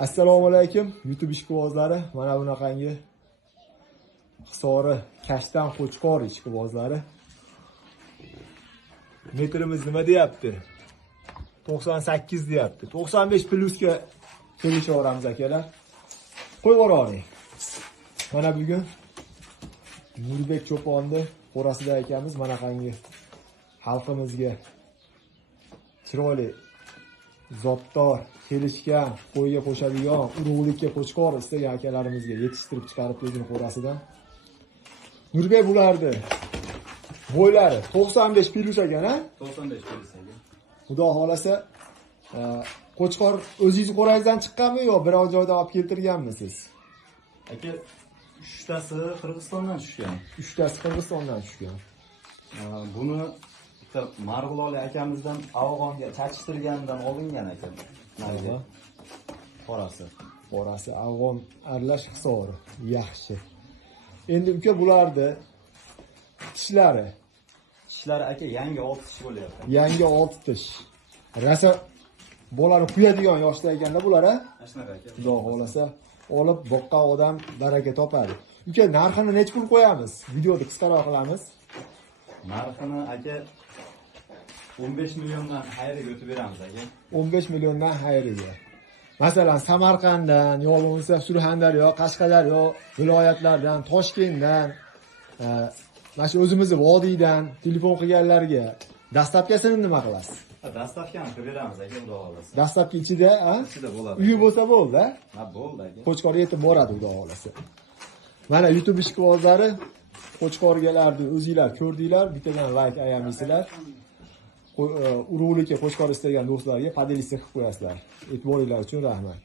Assalomu alaykum YouTube ishqibozlari. Mana bunaqangi Hisori Kashtan Qo'chqor ishqibozlari. Metrimiz nima deyapti? 98 deyapti. 95 plusga kelishaveramiz akalar. Qo'yib yuboring. Mana bugun Nurbek Cho'ponni qo'rasida ekanmiz. Manaqangi xalqimizga chiroyli zotdor kelishgan, qo'yga qo'shadigan, urug'likka qo'chqor istagan akalarimizga yetishtirib chiqarib qo'ygan qo'rasidan. Nurbek bulardi. Bo'ylari 95 plus ekan, ha? 95 plus ekan. Xudo xolasa, qo'chqor o'zingiz qo'rangizdan chiqqanmi yo biror joydan olib keltirganmisiz? Aka, 3tasi Qirg'izistondan tushgan. 3tasi Qirg'izistondan tushgan. Buni bitta Marg'uloli akamizdan Afg'onga chachishtirgandan olingan ekan. Mana qorasi. Qorasi Afg'on aralash Hisori. Yaxshi. Endi uka bulardi tishlari. Tishlari aka yangi 6 tish bo'lyapti. Yangi 6 tish. Rasa bolani quyadigan yoshda ekanda bular, ha? Shunaqa aka. Xudo xolasa olib boqqan odam baraka topadi. Uka narxini necha pul qo'yamiz? Videoda qisqaroq qilamiz. Narxini aka 15 milliondan xayriga o'tib beramiz aka. 15 milliondan xayriga. Masalan, Samarqanddan, yo bo'lmasa Surxondaryo, Qashqadaryo viloyatlardan, Toshkentdan, mana shu o'zimizning vodiydan telefon qilganlarga dastlabkasini nima qilasiz? Dastavkani qilib beramiz aka, xudo xolasa. Dastlabki ichida, ha? Ichida bo'ladi. Uyi bo'lsa bo'ldi, Ha, bo'ldi aka. Qo'chqor yetib boradi, xudo xolasa. Mana YouTube ishqibozlari Qo'chqorgalarni o'zingizlar ko'rdinglar, bittadan like ayamaysizlar. Urug'likka qo'chqor istagan do'stlarga podelitsiya qilib qo'yasizlar. E'tiboringlar uchun rahmat.